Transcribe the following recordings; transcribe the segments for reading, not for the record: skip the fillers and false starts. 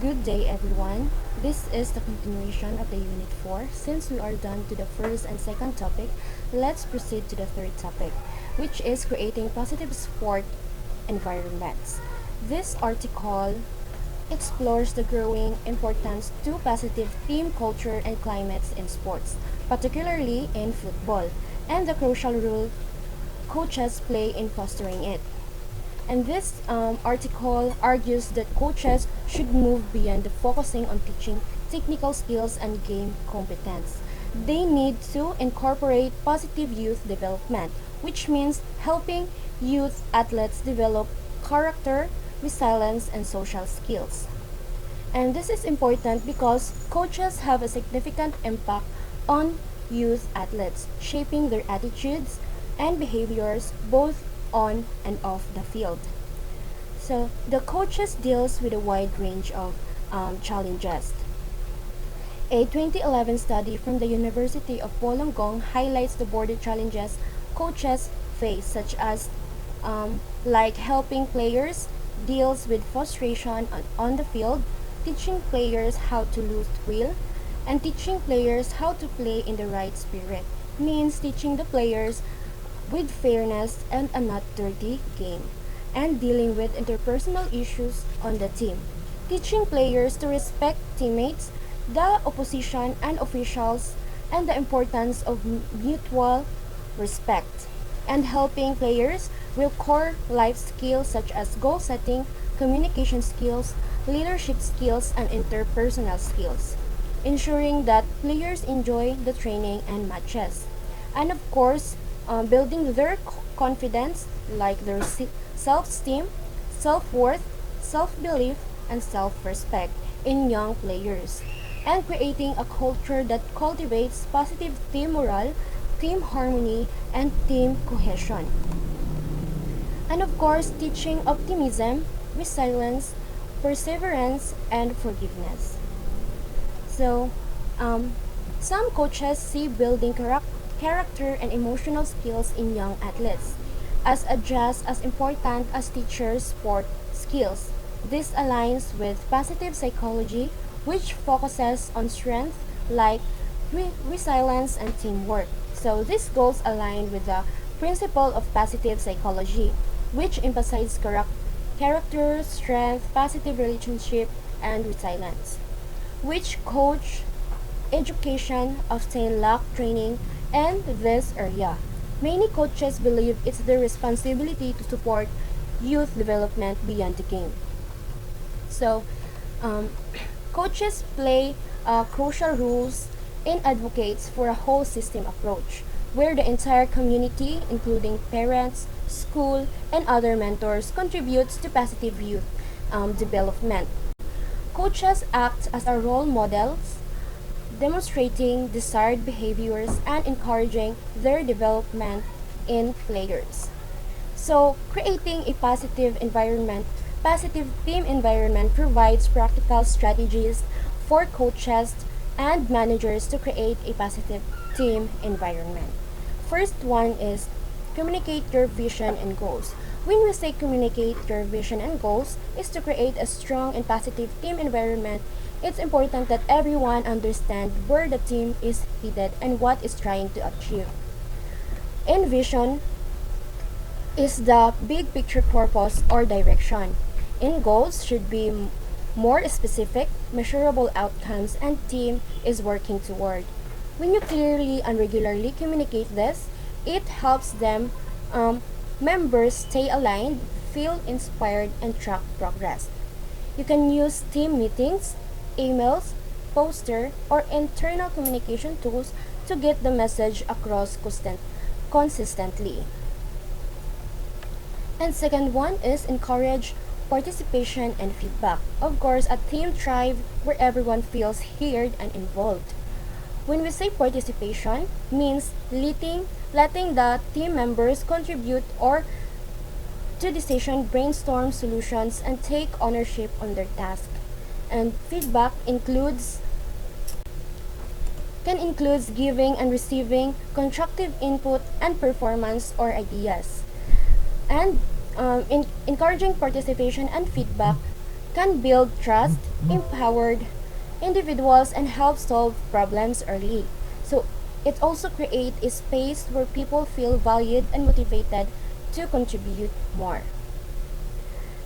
Good day, everyone. This is the continuation of the Unit 4. Since we are done to the first and second topic, let's proceed to the third topic, which is creating positive sport environments. This article explores the growing importance to positive team culture and climates in sports, particularly in football, and the crucial role coaches play in fostering it. And this article argues that coaches should move beyond the focusing on teaching technical skills and game competence. They need to incorporate positive youth development, which means helping youth athletes develop character, resilience, and social skills. And this is important because coaches have a significant impact on youth athletes, shaping their attitudes and behaviors both on and off the field. So the coaches deals with a wide range of challenges. A 2011 study from the University of Wollongong highlights the border challenges coaches face, such as like helping players deals with frustration on the field, teaching players how to lose will, and teaching players how to play in the right spirit. Means teaching the players with fairness and a not dirty game, and dealing with interpersonal issues on the team. Teaching players to respect teammates, the opposition, and officials, and the importance of mutual respect, and helping players with core life skills such as goal setting, communication skills, leadership skills, and interpersonal skills, ensuring that players enjoy the training and matches. And of course, building their confidence, like their self-esteem, self-worth, self-belief, and self-respect in young players, and creating a culture that cultivates positive team morale, team harmony, and team cohesion. And of course, teaching optimism, resilience, perseverance, and forgiveness. So, um, some coaches see building character and emotional skills in young athletes as just as important as teachers' sport skills. This aligns with positive psychology, which focuses on strength like resilience and teamwork. So these goals align with the principle of positive psychology, which emphasizes character, strength, positive relationship, and resilience, which coach education often lack training in this area. Many coaches believe it's their responsibility to support youth development beyond the game. So, um, coaches play crucial roles in advocates for a whole system approach, where the entire community, including parents, school, and other mentors, contributes to positive youth development. Coaches act as a role models, demonstrating desired behaviors and encouraging their development in players. So, creating a positive team environment provides practical strategies for coaches and managers to create a positive team environment. First one is communicate your vision and goals. When we say communicate your vision and goals, is to create a strong and positive team environment. It's important that everyone understand where the team is headed and what it's trying to achieve. In vision is the big picture purpose or direction. In goals should be more specific, measurable outcomes and team is working toward. When you clearly and regularly communicate this, it helps them members stay aligned, feel inspired, and track progress. You can use team meetings, emails, poster, or internal communication tools to get the message across consistently. And second one is encourage participation and feedback. Of course, a team thrives where everyone feels heard and involved. When we say participation, means letting the team members contribute or to decision, brainstorm solutions, and take ownership on their task. And feedback can include giving and receiving constructive input and performance or ideas. And encouraging participation and feedback can build trust, empowered individuals, and help solve problems early. So it also creates a space where people feel valued and motivated to contribute more.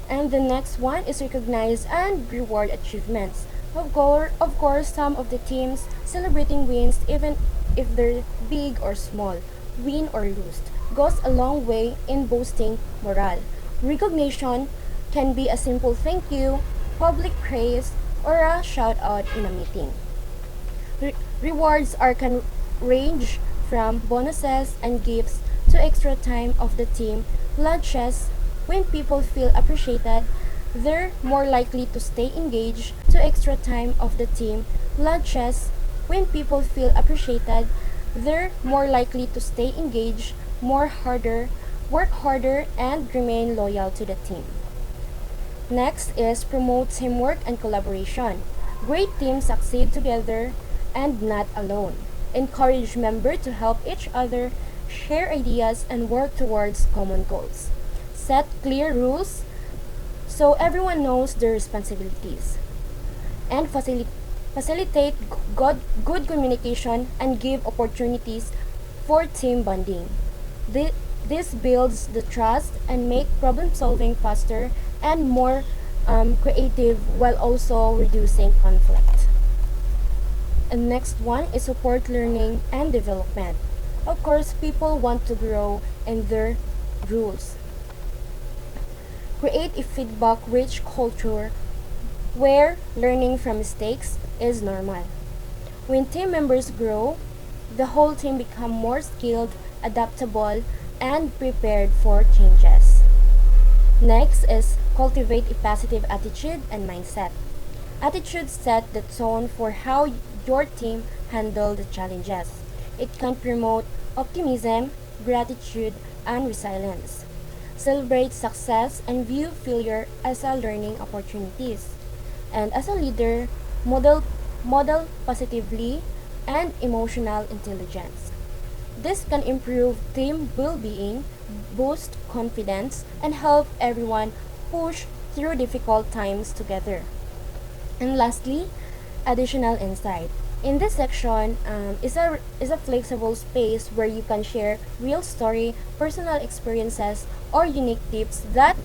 And the next one is recognize and reward achievements. Of course, some of the teams celebrating wins, even if they're big or small, win or lose, goes a long way in boosting morale. Recognition can be a simple thank you, public praise, or a shout out in a meeting. Rewards are can range from bonuses and gifts to extra time of the team lunches. When people feel appreciated, they're more likely to stay engaged. To extra time of the team lunches. When people feel appreciated, they're more likely to stay engaged, work harder, and remain loyal to the team. Next is promote teamwork and collaboration. Great teams succeed together and not alone. Encourage members to help each other, share ideas, and work towards common goals. Set clear rules so everyone knows their responsibilities. And facilitate good communication and give opportunities for team bonding. This builds the trust and make problem solving faster and more creative while also reducing conflict. And next one is support learning and development. Of course, people want to grow in their rules. Create a feedback rich culture where learning from mistakes is normal. When team members grow, the whole team become more skilled, adaptable, and prepared for changes. Next is cultivate a positive attitude and mindset. Attitude set the tone for how your team handle the challenges. It can promote optimism, gratitude, and resilience. Celebrate success and view failure as a learning opportunities. And as a leader, model positively and emotional intelligence. This can improve team well-being, boost confidence, and help everyone push through difficult times together. And lastly, additional insight. In this section is a flexible space where you can share real story, personal experiences, or unique tips that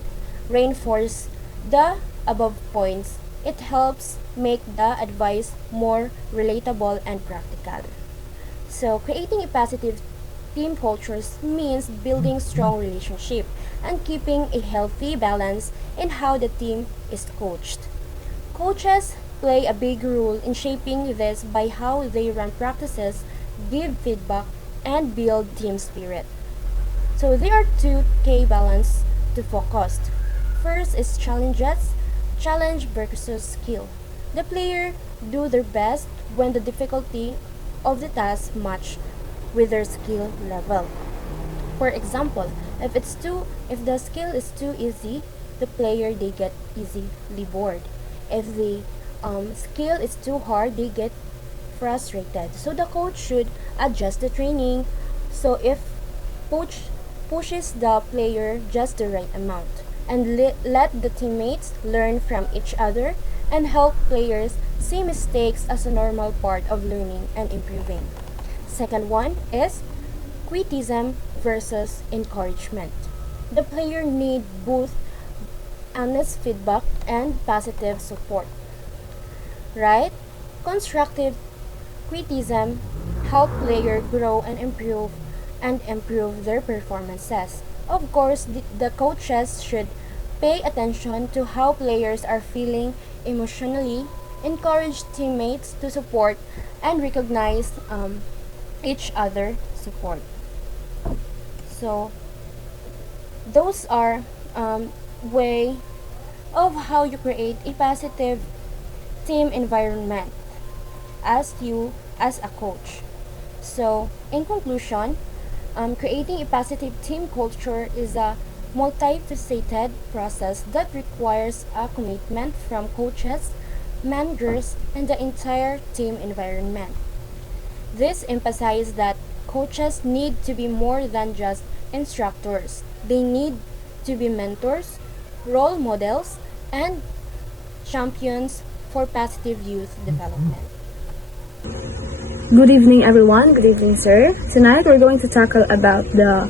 reinforce the above points. It helps make the advice more relatable and practical. So, creating a positive team culture means building strong relationship and keeping a healthy balance in how the team is coached. Coaches play a big role in shaping this by how they run practices, give feedback, and build team spirit. So there are two key balance to focus. First is challenges, challenge versus skill. The player do their best when the difficulty of the task match with their skill level. For example, if the skill is too easy, the player they get easily bored. If the skill is too hard, they get frustrated. So the coach should adjust the training. So if coach pushes the player just the right amount and let the teammates learn from each other and help players see mistakes as a normal part of learning and improving. Second one is criticism versus encouragement. The player need both honest feedback and positive support. Right? Constructive criticism help player grow and improve their performances. Of course, the coaches should pay attention to how players are feeling emotionally, encourage teammates to support, and recognize each other support. So those are way of how you create a positive team environment as a coach. So in conclusion, creating a positive team culture is a multifaceted process that requires a commitment from coaches, managers, and the entire team environment. This emphasizes that coaches need to be more than just instructors. They need to be mentors, role models, and champions for positive youth development. Good evening, everyone. Good evening, sir. Tonight we're going to tackle about the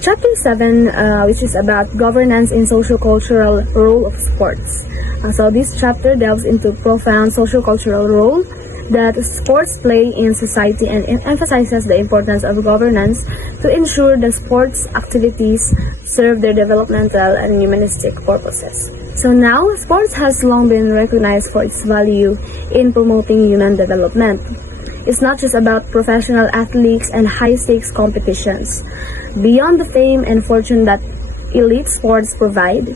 Chapter 7, which is about governance in socio-cultural role of sports. So this chapter delves into profound socio-cultural role that sports play in society and emphasizes the importance of governance to ensure the sports activities serve their developmental and humanistic purposes. So now, sports has long been recognized for its value in promoting human development. It's not just about professional athletes and high-stakes competitions. Beyond the fame and fortune that elite sports provide,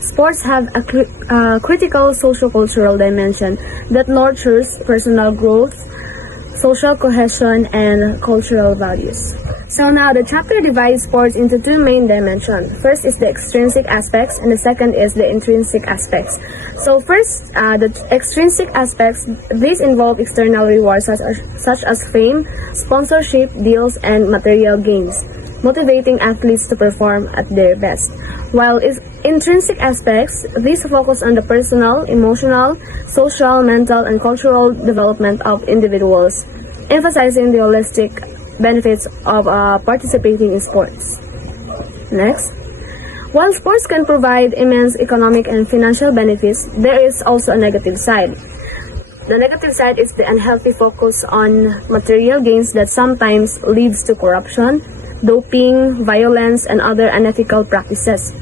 sports have a critical socio-cultural dimension that nurtures personal growth, social cohesion, and cultural values. So now the chapter divides sports into two main dimensions. First is the extrinsic aspects and the second is the intrinsic aspects. So first, the extrinsic aspects, these involve external rewards such as fame, sponsorship, deals, and material gains, motivating athletes to perform at their best. While intrinsic aspects, these focus on the personal, emotional, social, mental, and cultural development of individuals, emphasizing the holistic benefits of participating in sports. Next, while sports can provide immense economic and financial benefits, there is also a negative side. The negative side is the unhealthy focus on material gains that sometimes leads to corruption, doping, violence, and other unethical practices.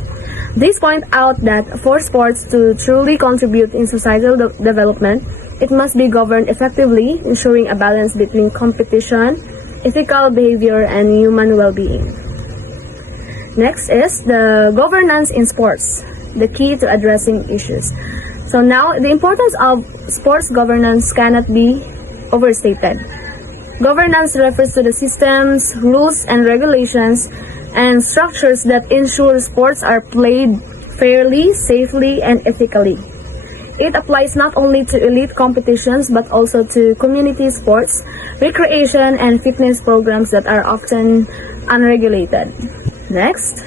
These point out that for sports to truly contribute in societal development, it must be governed effectively, ensuring a balance between competition, ethical behavior, and human well-being. Next is the governance in sports, the key to addressing issues. So now, the importance of sports governance cannot be overstated. Governance refers to the systems, rules, and regulations and structures that ensure sports are played fairly, safely, and ethically. It applies not only to elite competitions but also to community sports, recreation, and fitness programs that are often unregulated. Next.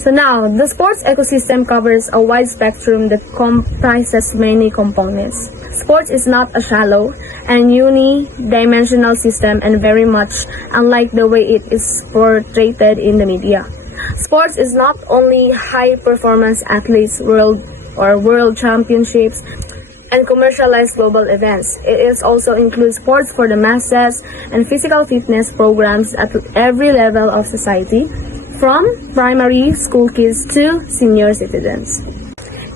So now, the sports ecosystem covers a wide spectrum that comprises many components. Sports is not a shallow and uni-dimensional system and very much unlike the way it is portrayed in the media. Sports is not only high-performance athletes, world championships, and commercialized global events. It is also includes sports for the masses and physical fitness programs at every level of society, from primary school kids to senior citizens.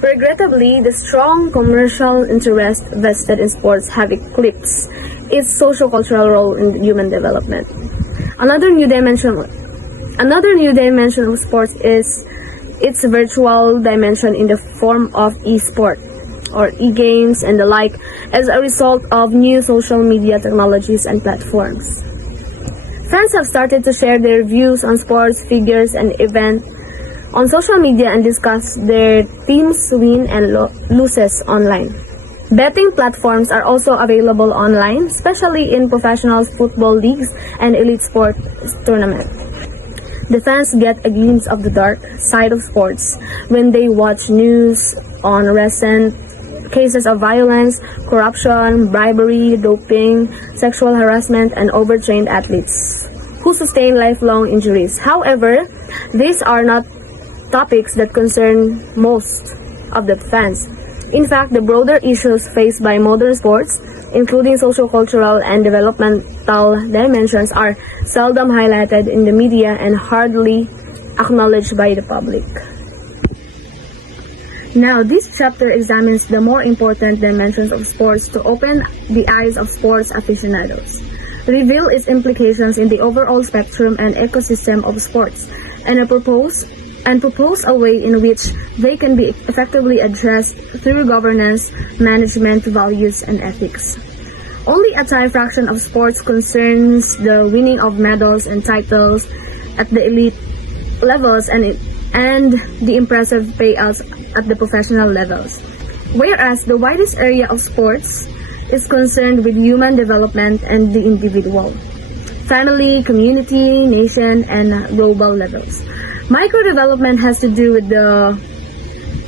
Regrettably, the strong commercial interest vested in sports have eclipsed its socio-cultural role in human development. Another new dimension of sports is its virtual dimension in the form of e-sport or e-games and the like as a result of new social media technologies and platforms. Fans have started to share their views on sports figures and events on social media and discuss their teams' win and losses online. Betting platforms are also available online, especially in professional football leagues and elite sport tournaments. The fans get a glimpse of the dark side of sports when they watch news on recent cases of violence, corruption, bribery, doping, sexual harassment, and overtrained athletes who sustain lifelong injuries. However, these are not topics that concern most of the fans. In fact, the broader issues faced by modern sports, including socio-cultural and developmental dimensions, are seldom highlighted in the media and hardly acknowledged by the public. Now, this chapter examines the more important dimensions of sports to open the eyes of sports aficionados, reveal its implications in the overall spectrum and ecosystem of sports, and propose a way in which they can be effectively addressed through governance, management, values, and ethics. Only a tiny fraction of sports concerns the winning of medals and titles at the elite levels and the impressive payouts at the professional levels, whereas the widest area of sports is concerned with human development and the individual, family, community, nation, and global levels. Micro development has to do with the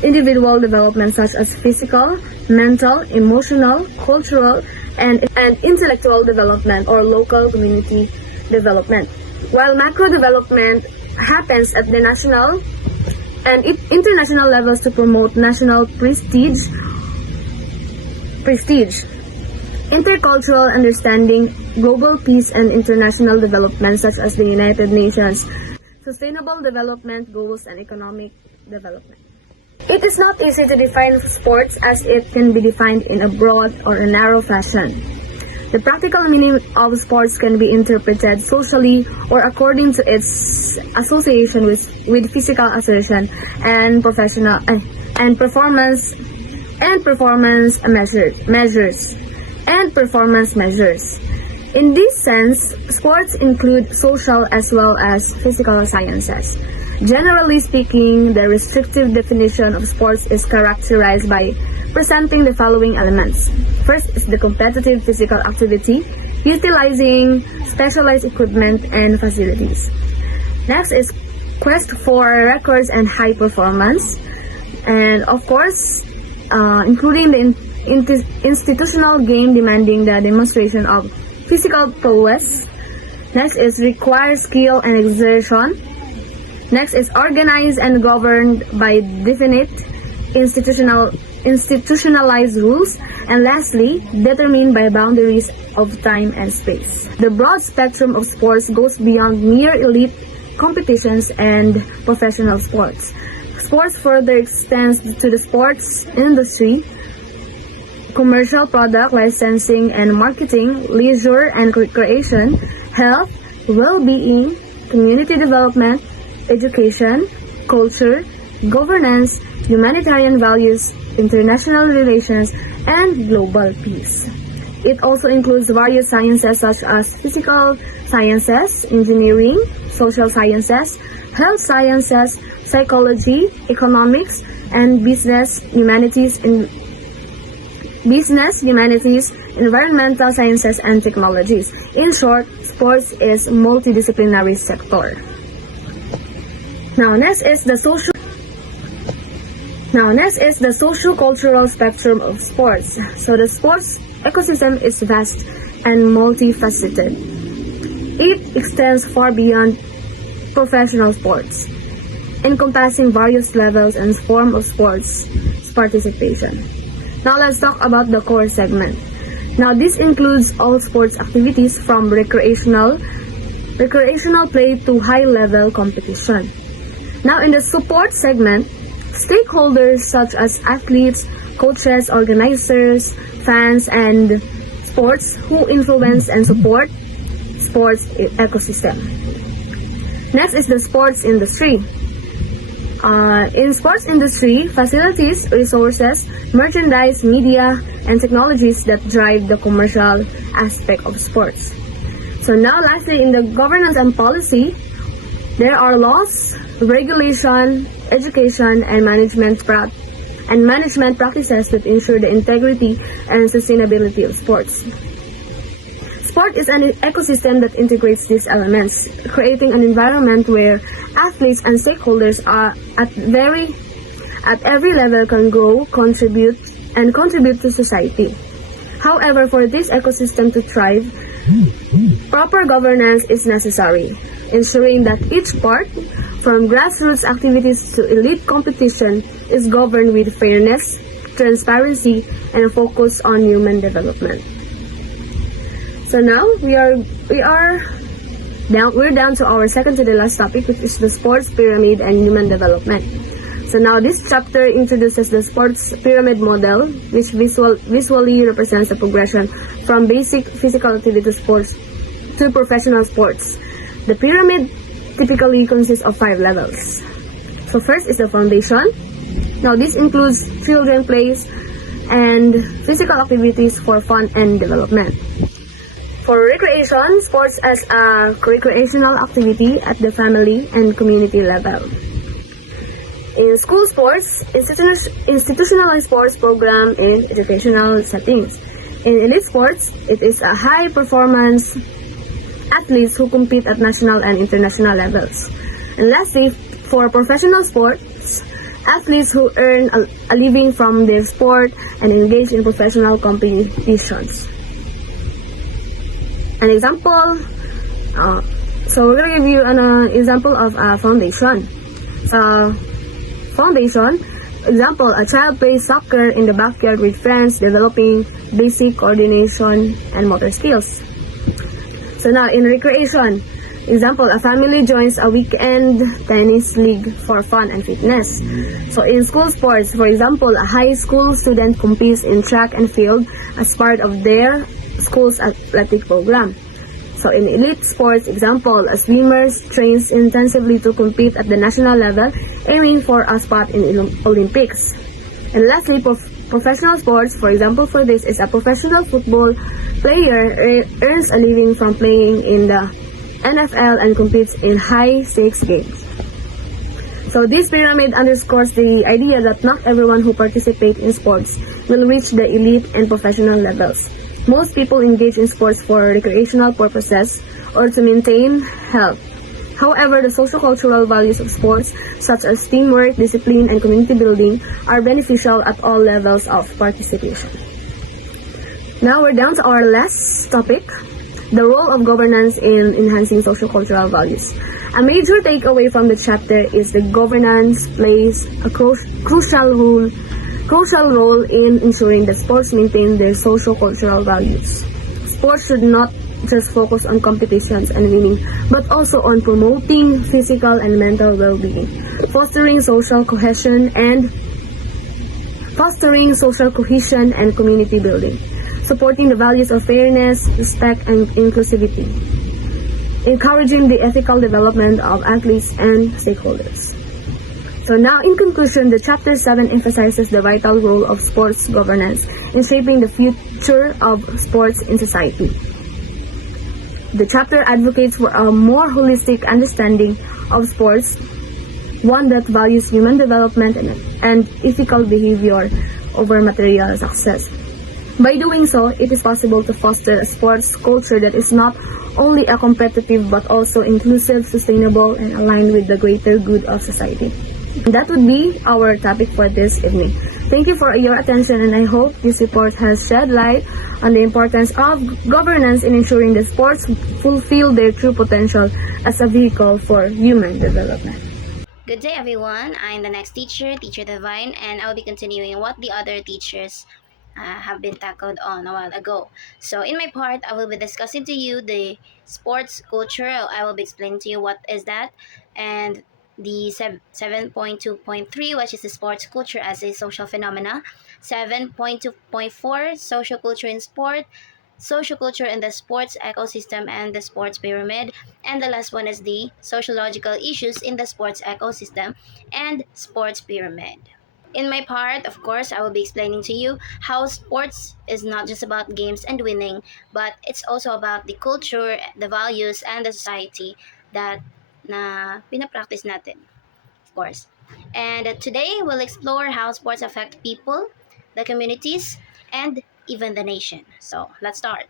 individual development such as physical, mental, emotional, cultural, and intellectual development or local community development. While macro development happens at the national and international levels to promote national prestige, intercultural understanding, global peace, and international development such as the United Nations Sustainable Development Goals and economic development. It is not easy to define sports as it can be defined in a broad or a narrow fashion. The practical meaning of sports can be interpreted socially or according to its association with physical assertion and performance measures. In this sense, sports include social as well as physical sciences. Generally speaking, the restrictive definition of sports is characterized by presenting the following elements. First is the competitive physical activity, utilizing specialized equipment and facilities. Next is quest for records and high performance. And of course, including the institutional game demanding the demonstration of physical prowess. Next is require skill and exertion. Next is organized and governed by definite institutionalized rules. And lastly, determined by boundaries of time and space. The broad spectrum of sports goes beyond mere elite competitions and professional sports. Sports further extends to the sports industry, commercial product licensing and marketing, leisure and recreation, health, well-being, community development, education, culture, governance, humanitarian values, international relations, and global peace. It also includes various sciences such as physical sciences, engineering, social sciences, health sciences, psychology, economics, and business, humanities, environmental sciences, and technologies. In short, sports is multidisciplinary sector. Now next is the socio-cultural spectrum of sports. So the sports ecosystem is vast and multifaceted. It extends far beyond professional sports, encompassing various levels and forms of sports participation. Now let's talk about the core segment. Now this includes all sports activities from recreational play to high-level competition. Now in the support segment, stakeholders such as athletes, coaches, organizers, fans, and sports who influence and support sports ecosystem. Next is the sports industry. In sports industry, facilities, resources, merchandise, media, and technologies that drive the commercial aspect of sports. So now lastly, in the governance and policy, there are laws, regulation, education, and management practices that ensure the integrity and sustainability of sports. Sport is an ecosystem that integrates these elements, creating an environment where athletes and stakeholders are at every level can grow, contribute to society. However, for this ecosystem to thrive, proper governance is necessary, ensuring that each part, from grassroots activities to elite competition, is governed with fairness, transparency, and a focus on human development. So now we're down to our second to the last topic, which is the sports pyramid and human development. So now this chapter introduces the sports pyramid model, which visually represents the progression from basic physical activity sports to professional sports. The pyramid typically consists of 5 levels. So first is the foundation. Now this includes children plays and physical activities for fun and development. For recreation, sports as a recreational activity at the family and community level. In school sports, institutionalized sports program in educational settings. In elite sports, it is a high-performance athletes who compete at national and international levels. And lastly, for professional sports, athletes who earn a living from their sport and engage in professional competitions. An example, so we're gonna give you an example of a foundation. So, foundation, example, a child plays soccer in the backyard with friends, developing basic coordination and motor skills. So now, in recreation, example, a family joins a weekend tennis league for fun and fitness. So in school sports, for example, a high school student competes in track and field as part of their school's athletic program. So in elite sports, example, a swimmer trains intensively to compete at the national level, aiming for a spot in Olympics. And lastly, professional sports, for example, for this is a professional football player earns a living from playing in the NFL and competes in high-stakes games. So this pyramid underscores the idea that not everyone who participates in sports will reach the elite and professional levels. Most people engage in sports for recreational purposes or to maintain health. However, the social-cultural values of sports, such as teamwork, discipline, and community building, are beneficial at all levels of participation. Now we're down to our last topic, the role of governance in enhancing social-cultural values. A major takeaway from the chapter is that governance plays a crucial role in ensuring that sports maintain their social-cultural values. Sports should not just focus on competitions and winning, but also on promoting physical and mental well-being, fostering social cohesion and community building, supporting the values of fairness, respect, and inclusivity, encouraging the ethical development of athletes and stakeholders. So now, in conclusion, the Chapter 7 emphasizes the vital role of sports governance in shaping the future of sports in society. The chapter advocates for a more holistic understanding of sports, one that values human development and ethical behavior over material success. By doing so, it is possible to foster a sports culture that is not only a competitive but also inclusive, sustainable, and aligned with the greater good of society. That would be our topic for this evening. Thank you for your attention, and I hope this report has shed light on the importance of governance in ensuring that sports fulfill their true potential as a vehicle for human development. Good day, everyone. I'm the next teacher, Teacher Divine, and I'll be continuing what the other teachers have been tackled on a while ago. So in my part, I will be discussing to you the sports culture. I will be explaining to you what is that, and the 7.2.3, which is the sports culture as a social phenomena, 7.2.4, social culture in sport, social culture in the sports ecosystem and the sports pyramid, and the last one is the sociological issues in the sports ecosystem and sports pyramid. In my part, of course, I will be explaining to you how sports is not just about games and winning, but it's also about the culture, the values, and the society that na pinapractice natin, of course. And today, we'll explore how sports affect people, the communities, and even the nation. So, let's start.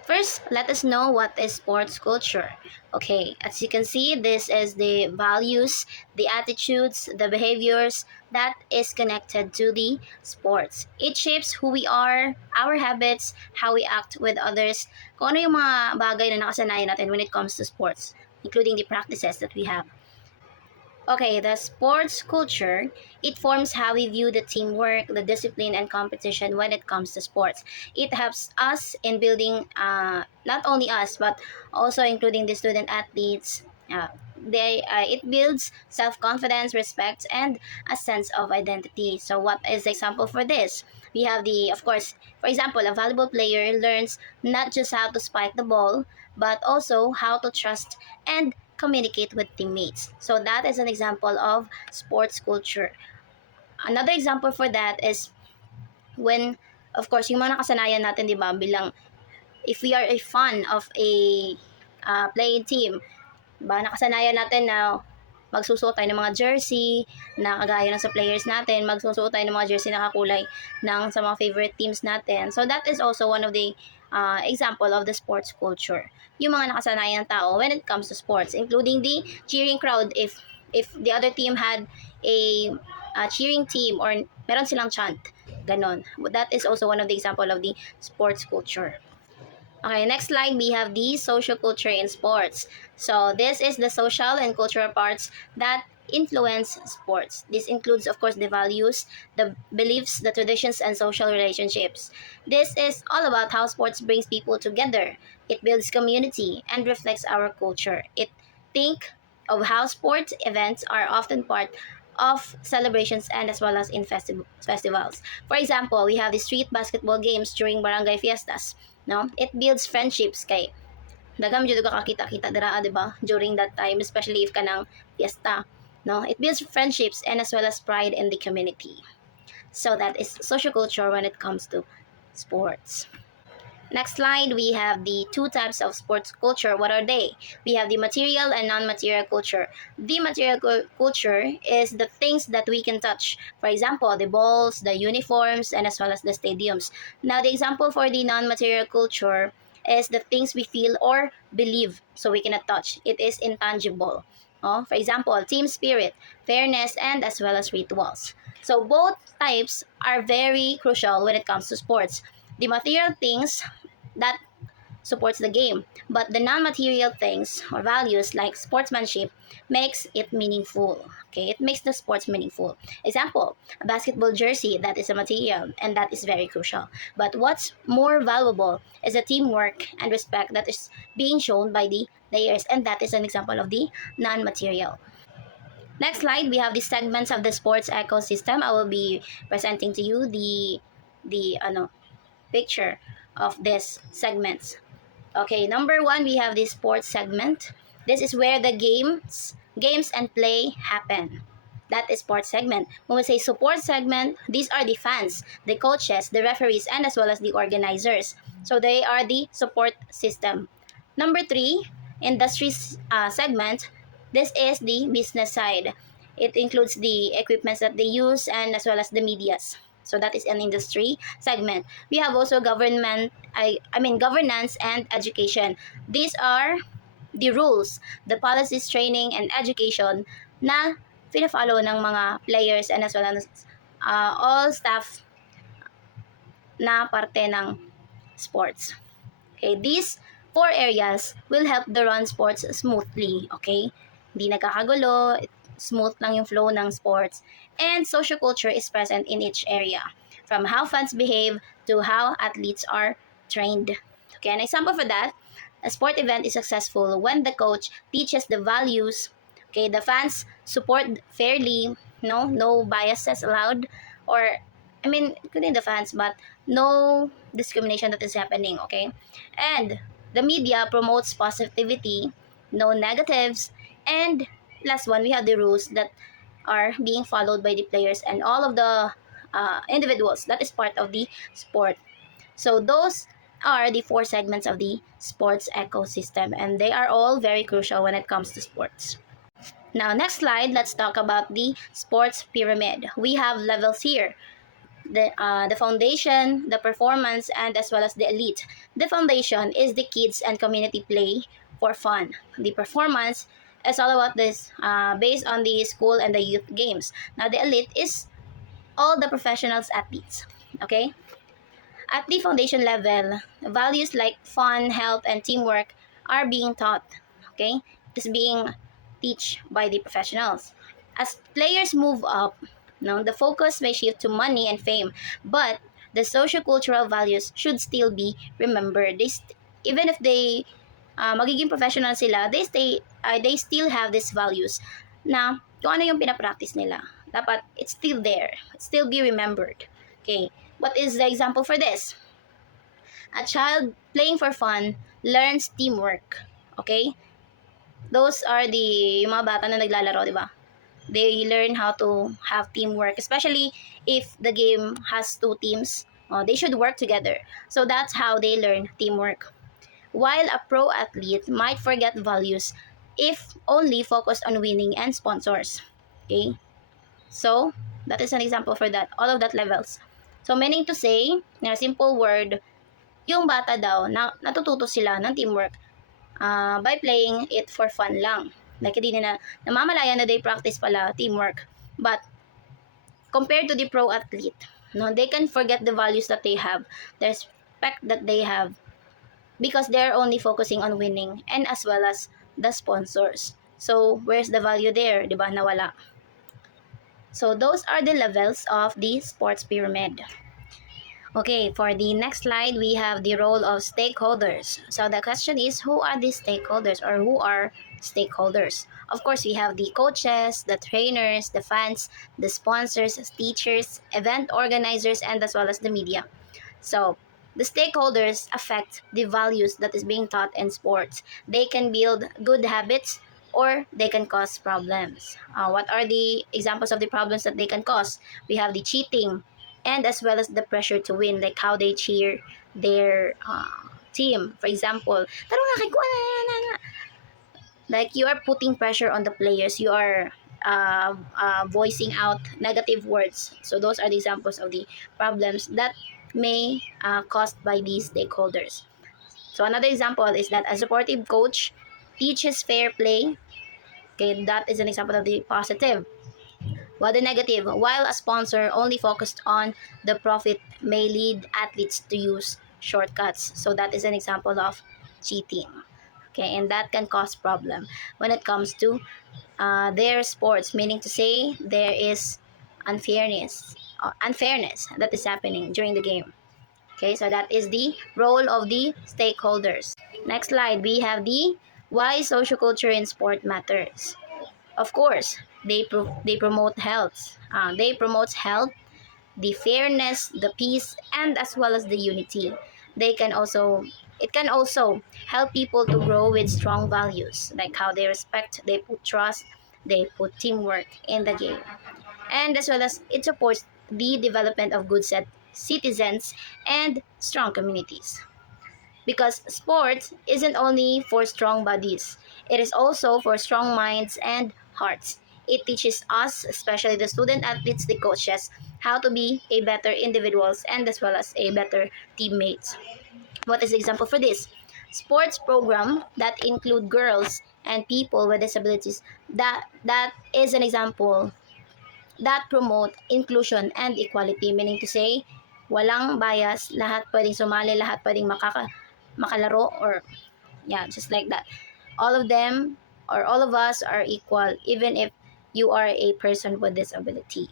First, let us know what is sports culture. Okay, as you can see, this is the values, the attitudes, the behaviors that is connected to the sports. It shapes who we are, our habits, how we act with others, kung ano yung mga bagay na nakasanayan natin when it comes to sports, including the practices that we have. Okay, the sports culture, it forms how we view the teamwork, the discipline, and competition when it comes to sports. It helps us in building, not only us, but also including the student athletes. It builds self-confidence, respect, and a sense of identity. So what is the example for this? We have of course, for example, a volleyball player learns not just how to spike the ball, but also how to trust and communicate with teammates. So that is an example of sports culture. Another example for that is when, of course, yung mga nakasanayan natin, di ba, bilang if we are a fan of a playing team, ba nakasanayan natin na magsusuot tayo ng mga jersey na kagaya ng sa players natin, magsusuot tayo ng mga jersey na kakulay ng sa mga favorite teams natin. So that is also one of the example of the sports culture. Yung mga nakasanayan ng tao when it comes to sports, including the cheering crowd if the other team had a cheering team or meron silang chant. Ganon. That is also one of the example of the sports culture. Okay, next slide, we have the social culture in sports. So this is the social and cultural parts that influence sports. This includes, of course, the values, the beliefs, the traditions, and social relationships. This is all about how sports brings people together. It builds community and reflects our culture. It think of how sports events are often part of celebrations and as well as in festivals. For example, we have the street basketball games during barangay fiestas. No, it builds friendships kay dagam jud ka kakita-kita dira, di ba? During that time, especially if kanang fiesta. No, it builds friendships and as well as pride in the community. So that is social culture when it comes to sports. Next slide, we have the two types of sports culture. What are they? We have the material and non-material culture. The material culture is the things that we can touch. For example, the balls, the uniforms, and as well as the stadiums. Now, the example for the non-material culture is the things we feel or believe, so we cannot touch. It is intangible. Oh, for example, team spirit, fairness, and as well as rituals. So both types are very crucial when it comes to sports. The material things that supports the game, but the non-material things or values like sportsmanship makes it meaningful. Okay, it makes the sports meaningful. Example, a basketball jersey, that is a material and that is very crucial. But what's more valuable is the teamwork and respect that is being shown by the players, and that is an example of the non-material. Next slide, we have the segments of the sports ecosystem. I will be presenting to you the picture of these segments. Okay, number one, we have the sports segment. This is where the games and play happen. That is sports segment. When we say support segment, these are the fans, the coaches, the referees, and as well as the organizers. So they are the support system. Number three, industry segment. This is the business side. It includes the equipments that they use and as well as the medias. So that is an industry segment. We have also governance and education. These are the rules, the policies, training, and education na pina-follow ng mga players and as well as all staff na parte ng sports. Okay, these four areas will help the run sports smoothly. Okay, hindi nagkakagulo, smooth lang yung flow ng sports. And social culture is present in each area, from how fans behave to how athletes are trained. Okay, an example for that, a sport event is successful when the coach teaches the values. Okay, the fans support fairly, no biases allowed, or including the fans, but no discrimination that is happening. Okay, and the media promotes positivity, no negatives, and last one, we have the rules that are being followed by the players and all of the individuals that is part of the sport. So those are the four segments of the sports ecosystem, and they are all very crucial when it comes to sports. Now, next slide, let's talk about the sports pyramid. We have levels here. The foundation, the performance, and as well as the elite. The foundation is the kids and community play for fun. The performance is all about this based on the school and the youth games. Now, the elite is all the professionals athletes. Okay? At the foundation level, values like fun, health, and teamwork are being taught. Okay? It is being taught by the professionals. As players move up, the focus may shift to money and fame, but the socio-cultural values should still be remembered. Even if they magiging professional sila, they still have these values na kung ano yung pinapractice nila. Dapat it's still there. It still be remembered. Okay. What is the example for this? A child playing for fun learns teamwork. Okay? Those are yung mga bata na naglalaro, di ba? They learn how to have teamwork, especially if the game has two teams. They should work together. So that's how they learn teamwork. While a pro athlete might forget values if only focused on winning and sponsors. Okay? So, that is an example for that. All of that levels. So, meaning to say, in a simple word, yung bata daw, natututo sila ng teamwork by playing it for fun lang. Like, hindi na namamalaya na they practice pala teamwork But compared to the pro athlete, no, they can forget the values that they have, the respect that they have, because they're only focusing on winning and as well as the sponsors. So where's the value there, 'di ba? Nawala. So those are the levels of the sports pyramid. Okay, for the next slide, we have the role of stakeholders. So the question is, who are the stakeholders, or who are stakeholders? Of course, we have the coaches, the trainers, the fans, the sponsors, teachers, event organizers, and as well as the media. So the stakeholders affect the values that is being taught in sports. They can build good habits or they can cause problems. What are the examples of the problems that they can cause? We have the cheating and as well as the pressure to win, like how they cheer their team. For example, "Tara nga kay kuha na." Like you are putting pressure on the players. You are voicing out negative words. So those are the examples of the problems that may caused by these stakeholders. So another example is that a supportive coach teaches fair play. Okay, that is an example of the positive. While the negative, while a sponsor only focused on the profit, may lead athletes to use shortcuts. So that is an example of cheating. Okay, and that can cause problem when it comes to their sports, meaning to say there is unfairness that is happening during the game. Okay, so that is the role of the stakeholders. Next slide, we have the why social culture in sport matters. Of course, they promote health. They promote health, the fairness, the peace, and as well as the unity. They can also it can also help people to grow with strong values, like how they respect, they put trust, they put teamwork in the game, and as well as it supports the development of good citizens and strong communities. Because sports isn't only for strong bodies, it is also for strong minds and hearts. It teaches us, especially the student athletes, the coaches, how to be a better individuals and as well as a better teammates. What is the example for this? Sports program that include girls and people with disabilities. That is an example that promote inclusion and equality, meaning to say walang bias, lahat pwedeng sumali, lahat pwedeng makalaro, or yeah, just like that. All of them or all of us are equal, even if you are a person with disability.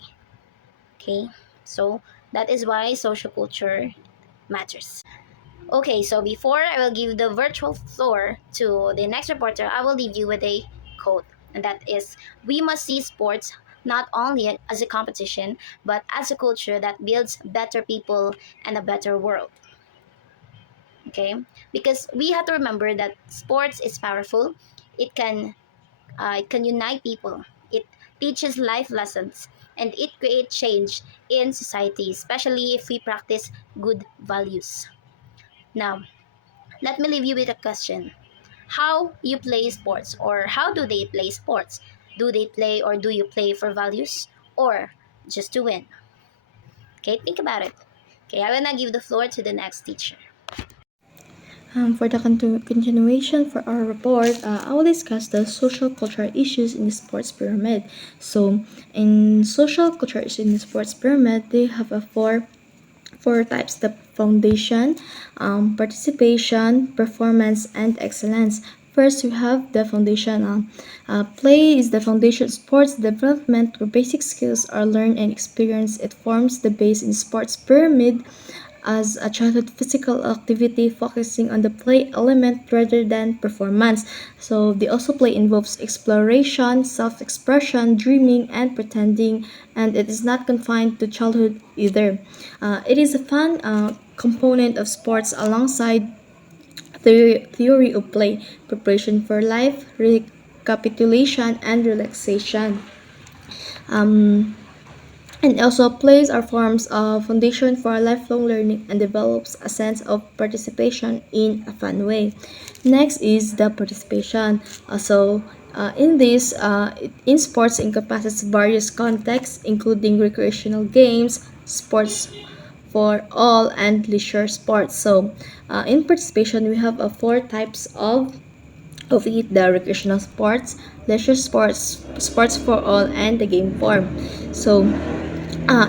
Okay, so that is why social culture matters. Okay, so before I will give the virtual floor to the next reporter, I will leave you with a quote, and that is, we must see sports not only as a competition, but as a culture that builds better people and a better world. Okay, because we have to remember that sports is powerful. It can unite people. It teaches life lessons, and it creates change in society, especially if we practice good values. Now, let me leave you with a question. How you play sports, or how do they play sports? Do they play, or do you play for values, or just to win? Okay, think about it. Okay, I will now give the floor to the next teacher. For the continuation for our report, I will discuss the social cultural issues in the sports pyramid. So, in social cultures in the sports pyramid, they have a four types: the foundation, participation, performance, and excellence. First, we have the foundation. Play is the foundation of sports development, where basic skills are learned and experienced. It forms the base in sports pyramid as a childhood physical activity focusing on the play element rather than performance. So the also play involves exploration, self-expression, dreaming, and pretending, and it is not confined to childhood either. It is a fun component of sports alongside theory of play, preparation for life, recapitulation, and relaxation. Um, and also plays are forms of foundation for lifelong learning and develops a sense of participation in a fun way. Next is the participation. In this, in sports encompasses various contexts, including recreational games, sports for all, and leisure sports. So, in participation, we have four types of of it: the recreational sports, leisure sports, sports for all, and the game form. So,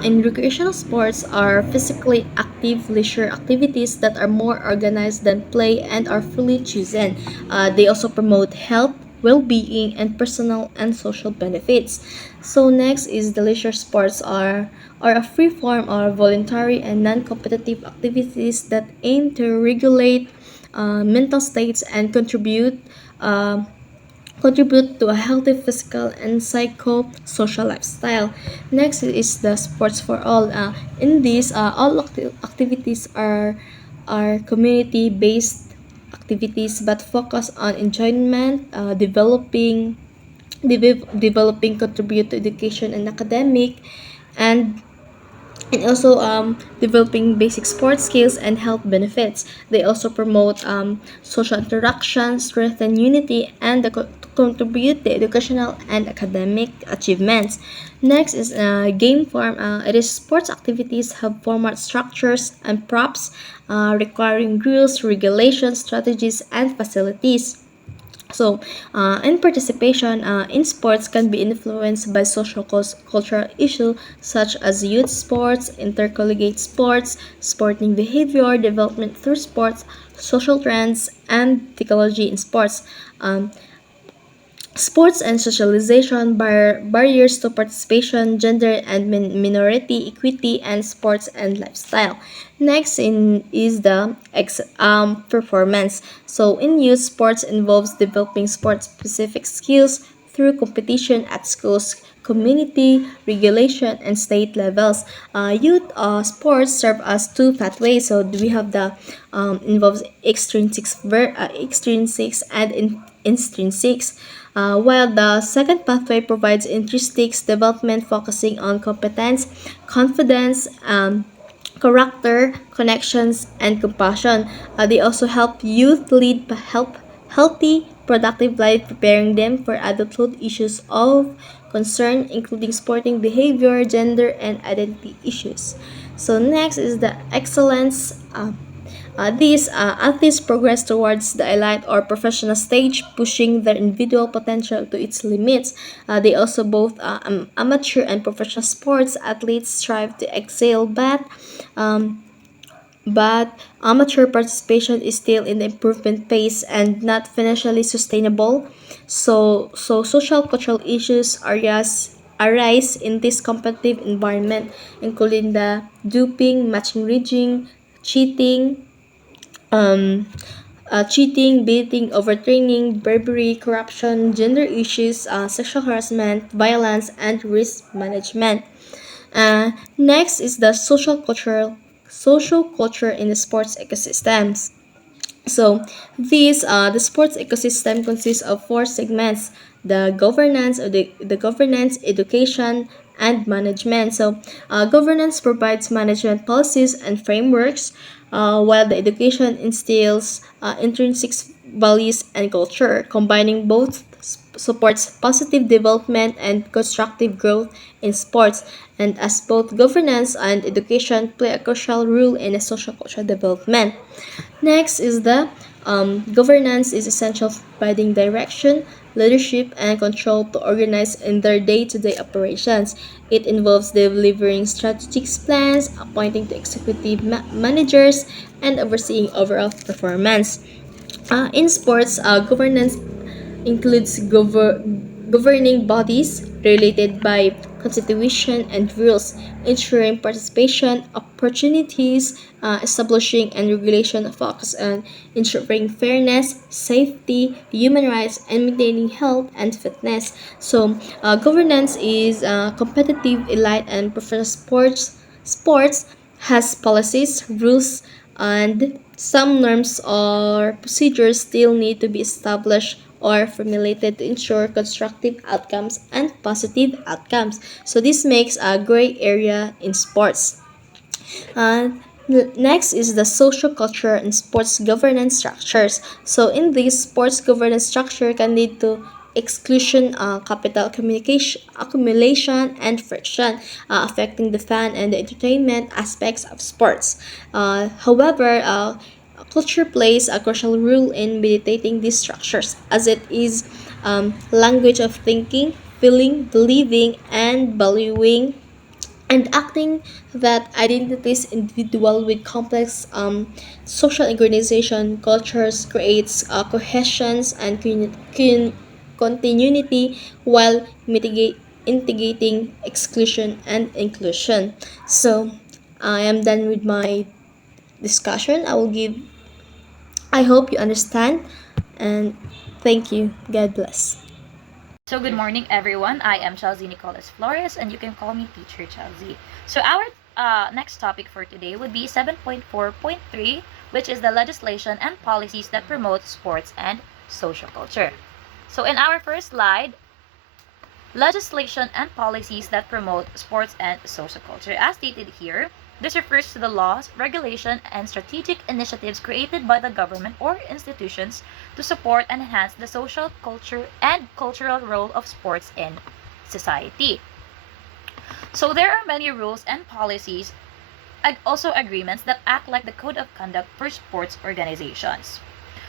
in recreational sports are physically active leisure activities that are more organized than play and are fully chosen. They also promote health, well-being, and personal and social benefits. So next is the leisure sports are a free form or voluntary and non-competitive activities that aim to regulate mental states and contribute to a healthy physical and psycho-social lifestyle. Next is the sports for all. In this, all activities are community-based activities but focus on enjoyment, developing contribute to education and academic, and also developing basic sports skills and health benefits. They also promote social interaction, strengthen unity, and contribute to educational and academic achievements. Next is game form. It is sports activities have format structures and props, requiring rules, regulations, strategies, and facilities. So, and participation in sports can be influenced by social cultural issues such as youth sports, intercollegiate sports, sporting behavior, development through sports, social trends, and technology in sports. Um, Sports and socialization, barriers to participation, gender and minority equity, and sports and lifestyle. Next is the performance. So in youth, sports involves developing sports specific skills through competition at schools, community, regulation, and state levels. Youth sports serve as two pathways. So we have the involves extrinsics and intrinsics. While the second pathway provides intrinsic development focusing on competence, confidence, character, connections, and compassion. They also help youth lead healthy, productive life, preparing them for adulthood issues of concern, including sporting behavior, gender, and identity issues. So next is the excellence. These athletes progress towards the elite or professional stage, pushing their individual potential to its limits. They also both amateur and professional sports athletes strive to excel, but amateur participation is still in the improvement phase and not financially sustainable. So social cultural issues arise in this competitive environment, including the doping, matching rigging, cheating, beating, overtraining, bribery, corruption, gender issues, sexual harassment, violence, and risk management. Next is the social culture in the sports ecosystems. So the sports ecosystem consists of four segments: the governance, education, and management. So governance provides management policies and frameworks, while the education instills intrinsic values and culture. Combining both supports positive development and constructive growth in sports, and as both governance and education play a crucial role in a social cultural development. Next is the governance is essential for providing direction, leadership, and control to organize in their day-to-day operations. It involves delivering strategic plans, appointing the executive managers, and overseeing overall performance. In sports, governance includes governing bodies related by constitution and rules, ensuring participation opportunities, establishing and regulation focus on ensuring fairness, safety, human rights, and maintaining health and fitness. So, governance is competitive, elite, and professional sports has policies, rules, and some norms or procedures still need to be established or formulated to ensure constructive outcomes and positive outcomes. So this makes a gray area in sports. Uh, Next is the social culture and sports governance structures. So in this, sports governance structure can lead to exclusion, capital communication accumulation, and friction, affecting the fan and the entertainment aspects of sports. However, culture plays a crucial role in meditating these structures, as it is language of thinking, feeling, believing, and valuing and acting that identities individual with complex social organization cultures creates cohesions and continuity while mitigating exclusion and inclusion. So I am done with my discussion. I hope you understand, and thank you. God bless. So good morning, everyone. I am Chelsea Nicolas Flores, and you can call me Teacher Chelsea. So our next topic for today would be 7.4.3, which is the legislation and policies that promote sports and social culture. So in our first slide, legislation and policies that promote sports and social culture. As stated here, this refers to the laws, regulation, and strategic initiatives created by the government or institutions to support and enhance the social, culture, and cultural role of sports in society. So there are many rules and policies, and also agreements that act like the code of conduct for sports organizations.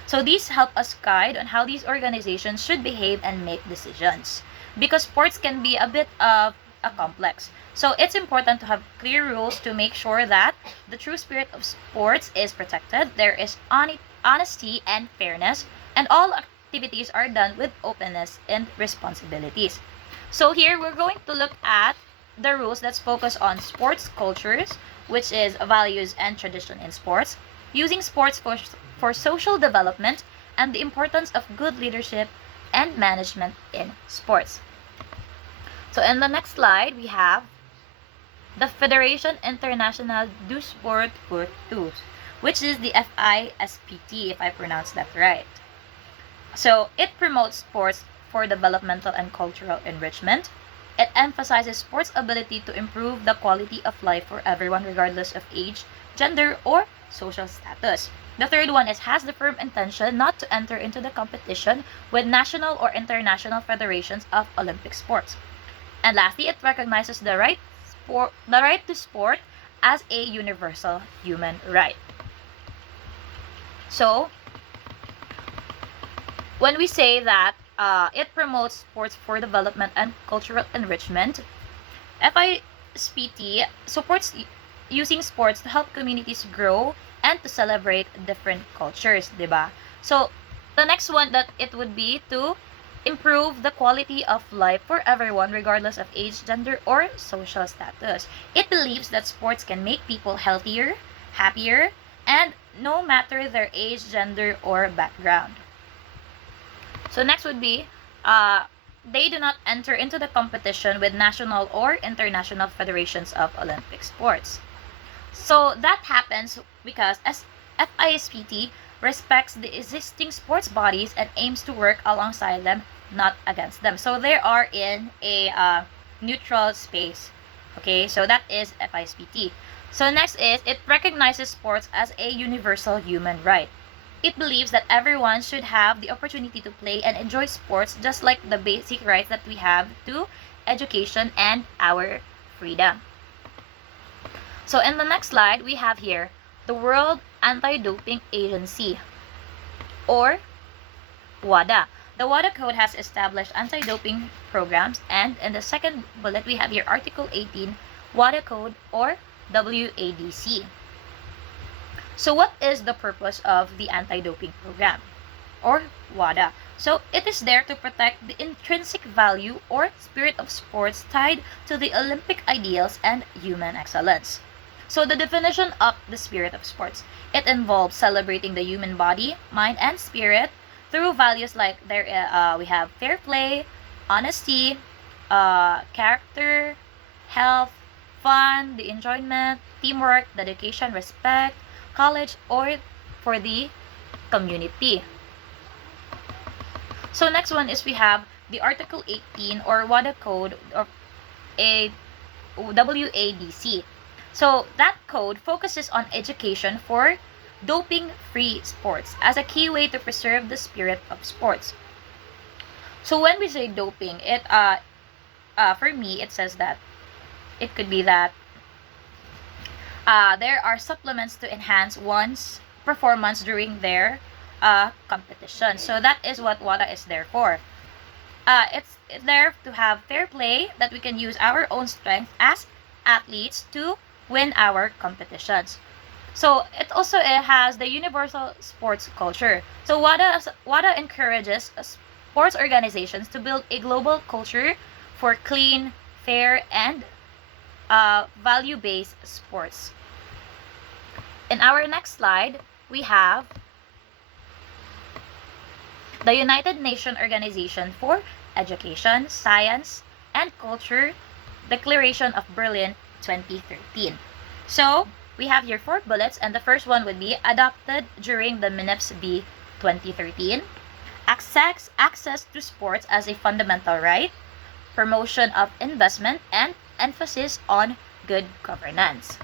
So these help us guide on how these organizations should behave and make decisions. Because sports can be a bit of a complex. So it's important to have clear rules to make sure that the true spirit of sports is protected, there is honesty and fairness, and all activities are done with openness and responsibilities. So here we're going to look at the rules that focus on sports cultures, which is values and tradition in sports, using sports for social development, and the importance of good leadership and management in sports. So in the next slide, we have the Fédération Internationale du Sport pour tous, which is the FISPT, if I pronounce that right. So it promotes sports for developmental and cultural enrichment. It emphasizes sports' ability to improve the quality of life for everyone, regardless of age, gender, or social status. The third one is has the firm intention not to enter into the competition with national or international federations of Olympic sports. And lastly, it recognizes the right to sport as a universal human right. So, when we say that it promotes sports for development and cultural enrichment, FISPT supports using sports to help communities grow and to celebrate different cultures, diba? So, the next one that it would be to improve the quality of life for everyone regardless of age, gender, or social status. It believes that sports can make people healthier, happier, and no matter their age, gender, or background. So next would be they do not enter into the competition with national or international federations of Olympic sports. So that happens because as FISPT respects the existing sports bodies and aims to work alongside them, not against them. So they are in a neutral space. Okay, so that is FISPT. So next is it recognizes sports as a universal human right. It believes that everyone should have the opportunity to play and enjoy sports just like the basic rights that we have to education and our freedom. So in the next slide, we have here the World Anti-Doping Agency, or WADA. The WADA code has established anti-doping programs, and in the second bullet, we have here Article 18, WADA code, or WADC. So what is the purpose of the anti-doping program, or WADA? So it is there to protect the intrinsic value or spirit of sports tied to the Olympic ideals and human excellence. So the definition of the spirit of sports, it involves celebrating the human body, mind, and spirit through values like we have fair play, honesty, character, health, fun, the enjoyment, teamwork, dedication, respect, college, or for the community. So next one is we have the Article 18 or WADA code or a WADC. So that code focuses on education for doping-free sports as a key way to preserve the spirit of sports. So when we say doping, it for me it says that it could be that there are supplements to enhance one's performance during their competition. So that is what WADA is there for. It's there to have fair play, that we can use our own strength as athletes to win our competitions. So it also has the universal sports culture. So WADA encourages sports organizations to build a global culture for clean, fair, and value-based sports. In our next slide, we have the United Nations Organization for Education, Science, and Culture Declaration of Berlin 2013. So, we have here 4 bullets, and the first one would be adopted during the MINEPS B 2013. Access to sports as a fundamental right, promotion of investment, and emphasis on good governance.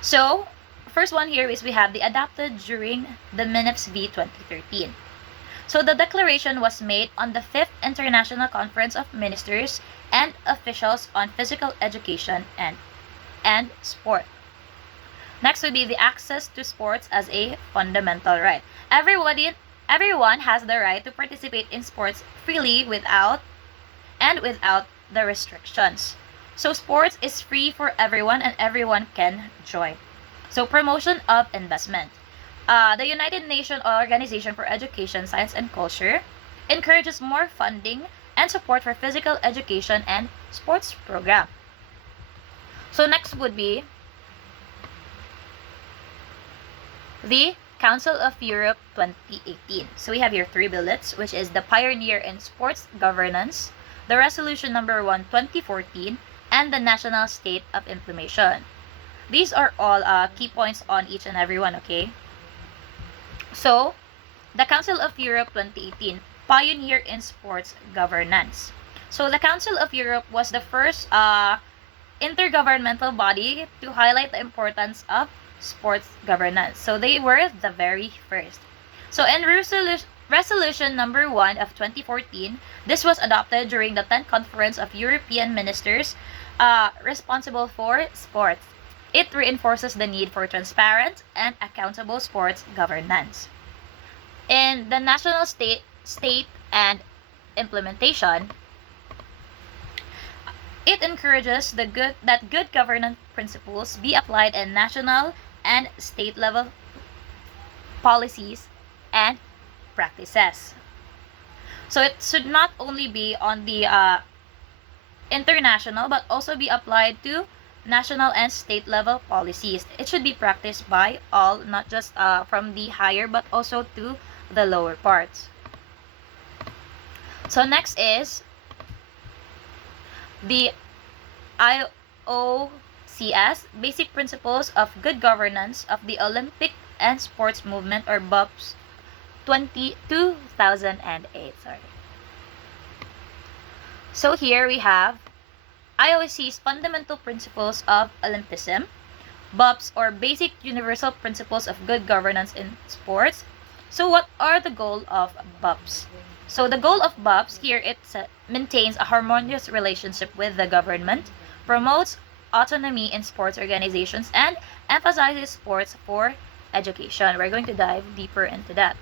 So, first one here is we have the adopted during the MINEPS V 2013. So the declaration was made on the 5th International Conference of Ministers and Officials on Physical Education and Sport. Next would be the access to sports as a fundamental right. Everyone has the right to participate in sports freely without the restrictions. So sports is free for everyone and everyone can join. So promotion of investment. The United Nations Organization for Education, Science, and Culture encourages more funding and support for physical education and sports program. So next would be the Council of Europe 2018. So we have here 3 bullets, which is the pioneer in sports governance, the resolution number 1 2014, and the national state of implementation. These are all key points on each and every one, okay? So, the Council of Europe 2018, pioneer in sports governance. So, the Council of Europe was the first intergovernmental body to highlight the importance of sports governance. So, they were the very first. So, in resolution number 1 of 2014, this was adopted during the 10th Conference of European Ministers responsible for sports. It reinforces the need for transparent and accountable sports governance. In the national state and implementation, it encourages that good governance principles be applied in national and state level policies and practices. So it should not only be on the international but also be applied to national and state level policies. It should be practiced by all, not just from the higher but also to the lower parts. So next is the IOCS, Basic Principles of Good Governance of the Olympic and Sports Movement, or BOPS 2008. So here we have IOC's Fundamental Principles of Olympism, BOPS, or Basic Universal Principles of Good Governance in Sports. So what are the goal of BOPS? So the goal of BOPS here, it maintains a harmonious relationship with the government, promotes autonomy in sports organizations, and emphasizes sports for education. We're going to dive deeper into that.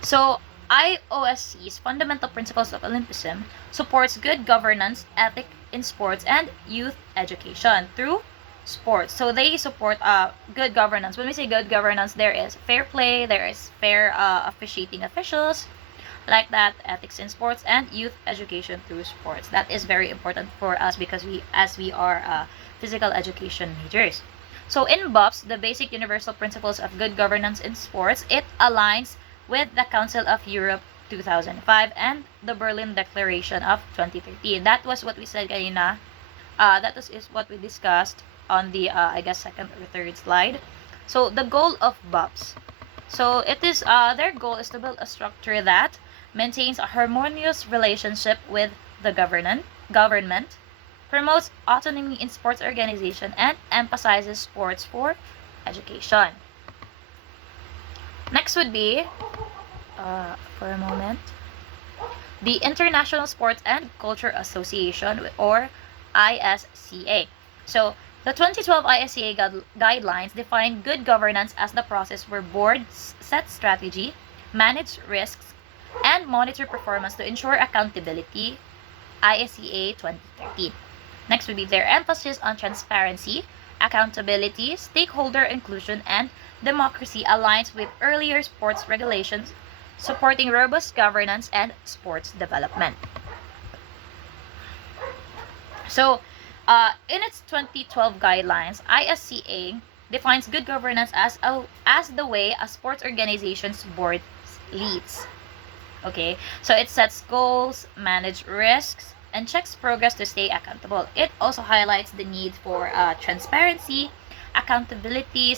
So IOSC's Fundamental Principles of Olympism supports good governance, ethic in sports, and youth education through sports. So they support good governance. When we say good governance, there is fair play, there is fair officiating officials, like that, ethics in sports, and youth education through sports. That is very important for us because we are physical education majors. So in BOPS, the Basic Universal Principles of Good Governance in Sports, it aligns with the Council of Europe 2005 and the Berlin Declaration of 2013. That was what we said kanina. Is what we discussed on the I guess second or third slide. So the goal of BOPS. So it is their goal is to build a structure that maintains a harmonious relationship with the government, promotes autonomy in sports organization, and emphasizes sports for education. Next would be, for a moment, the International Sports and Culture Association, or ISCA. So The 2012 ISCA guidelines define good governance as the process where boards set strategy, manage risks, and monitor performance to ensure accountability. ISCA 2013. Next would be their emphasis on transparency, accountability, stakeholder inclusion, and democracy aligns with earlier sports regulations, supporting robust governance and sports development. So, in its 2012 guidelines, ISCA defines good governance as the way a sports organization's board leads. Okay, so it sets goals, manages risks, and checks progress to stay accountable. It also highlights the need for transparency, accountability,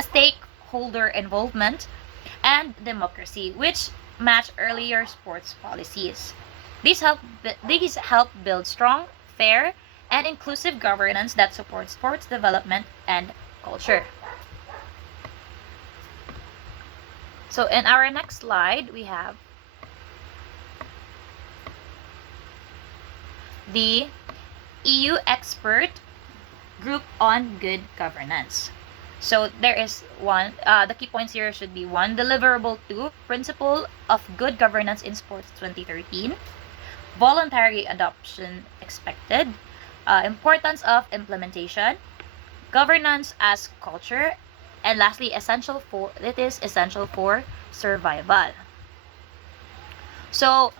stakeholder involvement, and democracy, which match earlier sports policies. These help build strong, fair, and inclusive governance that supports sports development and culture. So in our next slide, we have the EU expert group on good governance. So there is the key points here should be one, deliverable two, principle of good governance in sports 2013, voluntary adoption expected, importance of implementation, governance as culture, and lastly, essential for survival. So,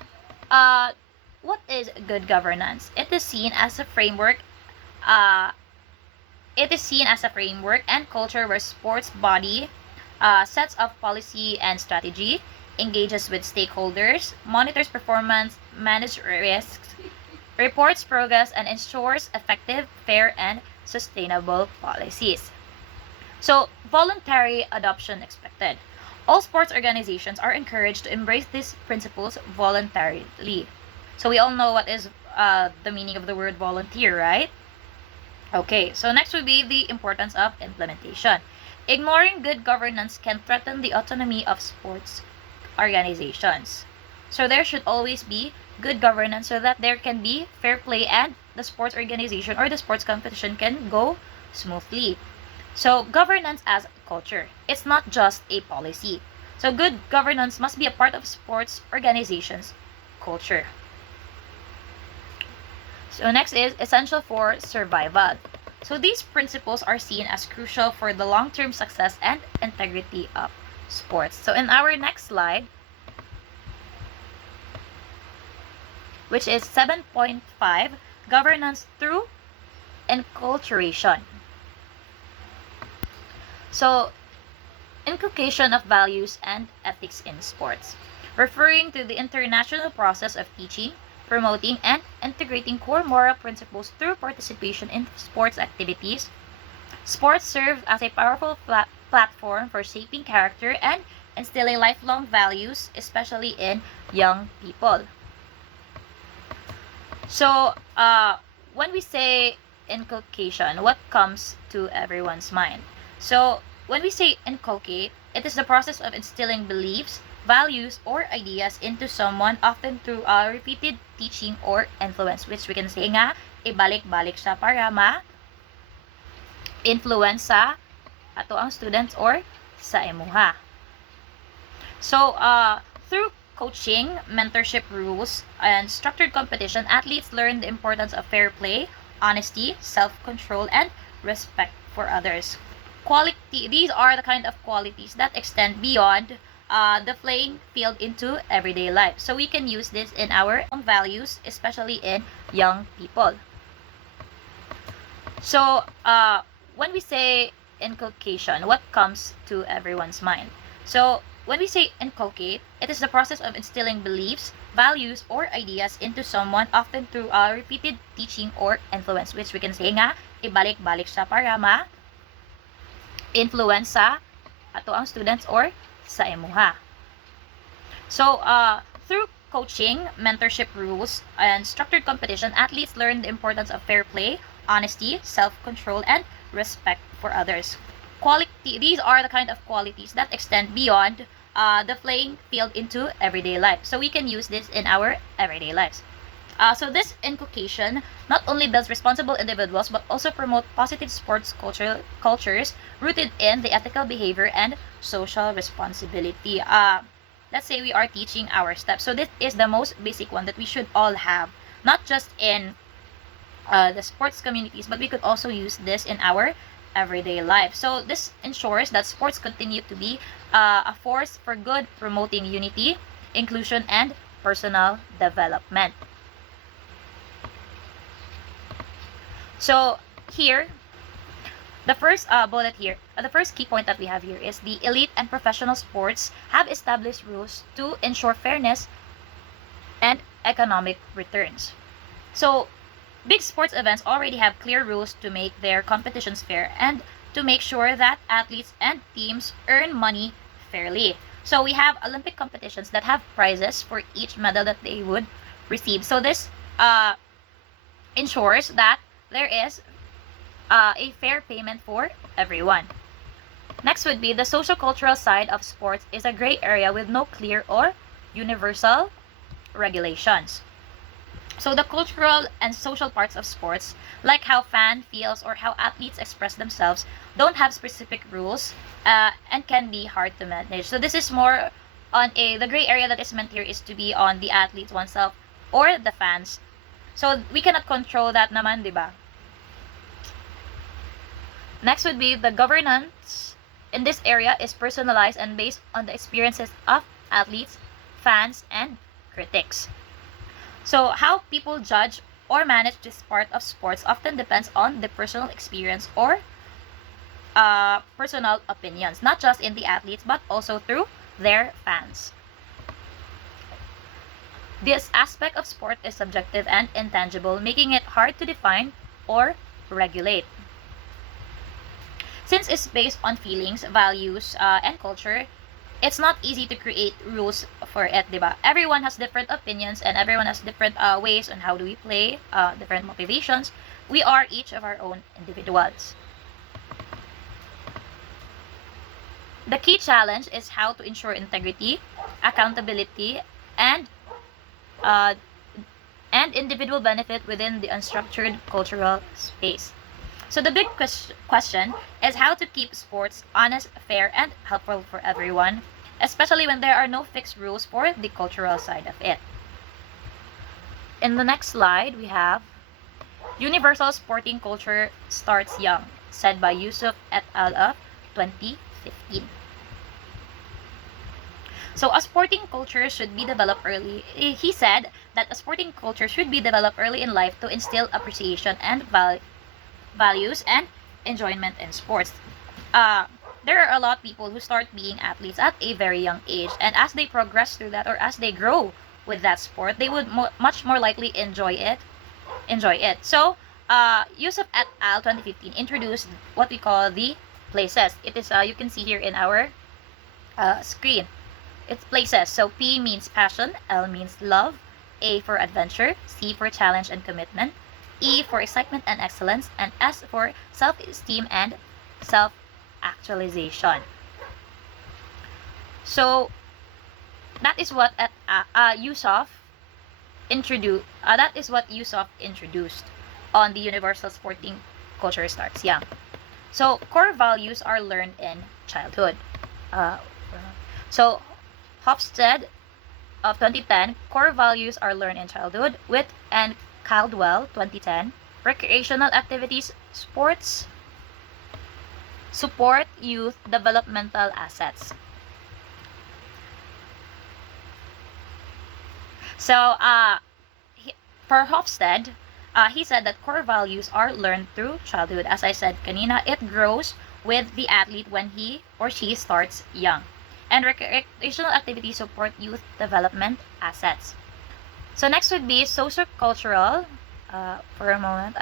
what is good governance? It is seen as a framework. And culture where sports body sets up policy and strategy, engages with stakeholders, monitors performance, manages risks, reports progress, and ensures effective, fair, and sustainable policies. So, voluntary adoption expected. All sports organizations are encouraged to embrace these principles voluntarily. So, we all know what is the meaning of the word volunteer, right? Okay, so next would be the importance of implementation. Ignoring good governance can threaten the autonomy of sports organizations. So, there should always be good governance so that there can be fair play and the sports organization or the sports competition can go smoothly. So, governance as culture. It's not just a policy. So, good governance must be a part of sports organizations' culture. So, next is essential for survival. So, these principles are seen as crucial for the long-term success and integrity of sports. So, in our next slide, which is 7.5, governance through enculturation. So, inculcation of values and ethics in sports, referring to the international process of teaching, promoting, and integrating core moral principles through participation in sports activities. Sports serve as a powerful platform for shaping character and instilling lifelong values, especially in young people. So, when we say inculcation, what comes to everyone's mind? So, when we say inculcate, it is the process of instilling beliefs, values, or ideas into someone, often through repeated teaching or influence, which we can say nga, ibalik-balik siya para ma-influence sa ato ang students or sa imuha. So, through coaching, mentorship rules, and structured competition, athletes learn the importance of fair play, honesty, self-control, and respect for others. These are the kind of qualities that extend beyond the playing field into everyday life. So we can use this in our own values, especially in young people. So when we say inculcation, what comes to everyone's mind? So when we say inculcate, it is the process of instilling beliefs, values, or ideas into someone, often through repeated teaching or influence, which we can say nga, ibalik-balik siya para ma-influence sa ato ang students or sa imuha. So, through coaching, mentorship rules, and structured competition, athletes learn the importance of fair play, honesty, self-control, and respect for others. These are the kind of qualities that extend beyond the playing field into everyday life. So we can use this in our everyday lives. So this inculcation not only builds responsible individuals but also promote positive sports cultures rooted in the ethical behavior and social responsibility. Let's say we are teaching our steps. So this is the most basic one that we should all have, not just in the sports communities, but we could also use this in our everyday life. So this ensures that sports continue to be a force for good, promoting unity, inclusion, and personal development. So here, the first bullet here, the first key point that we have here is the elite and professional sports have established rules to ensure fairness and economic returns. So big sports events already have clear rules to make their competitions fair and to make sure that athletes and teams earn money fairly. So we have Olympic competitions that have prizes for each medal that they would receive. So this ensures that there is a fair payment for everyone. Next would be the social cultural side of sports is a gray area with no clear or universal regulations. So the cultural and social parts of sports, like how fan feels or how athletes express themselves, don't have specific rules and can be hard to manage. So this is more on the gray area that is meant here is to be on the athletes oneself or the fans. So we cannot control that naman, di ba? Next would be the governance in this area is personalized and based on the experiences of athletes, fans, and critics. So how people judge or manage this part of sports often depends on the personal experience or personal opinions, not just in the athletes but also through their fans. This aspect of sport is subjective and intangible, making it hard to define or regulate. Since it's based on feelings, values, and culture, it's not easy to create rules for it, diba? Everyone has different opinions and everyone has different ways on how do we play, different motivations. We are each of our own individuals. The key challenge is how to ensure integrity, accountability, and individual benefit within the unstructured cultural space. So the big question is how to keep sports honest, fair, and helpful for everyone, especially when there are no fixed rules for the cultural side of it. In the next slide, we have Universal Sporting Culture Starts Young, said by Yusuf et al. Of 2015. So a sporting culture should be developed early. He said that a sporting culture should be developed early in life to instill appreciation and values and enjoyment in sports. There are a lot of people who start being athletes at a very young age, and as they progress through that or as they grow with that sport, they would much more likely enjoy it. So Yusuf et al. 2015 introduced what we call the places. It is you can see here in our screen. It's places. So P means passion, L means love, A for adventure, C for challenge and commitment, E for excitement and excellence, and S for self-esteem and self-actualization. So that is what Yusuf introduced. That is what Yusuf introduced on the Universal Sporting Culture Starts Young. So core values are learned in childhood. So Hofstede of 2010, core values are learned in childhood, with and Caldwell 2010, recreational activities, sports, support youth developmental assets. So for Hofstede, he said that core values are learned through childhood. As I said kanina, it grows with the athlete when he or she starts young. And recreational activities support youth development assets. So next would be sociocultural. For a moment,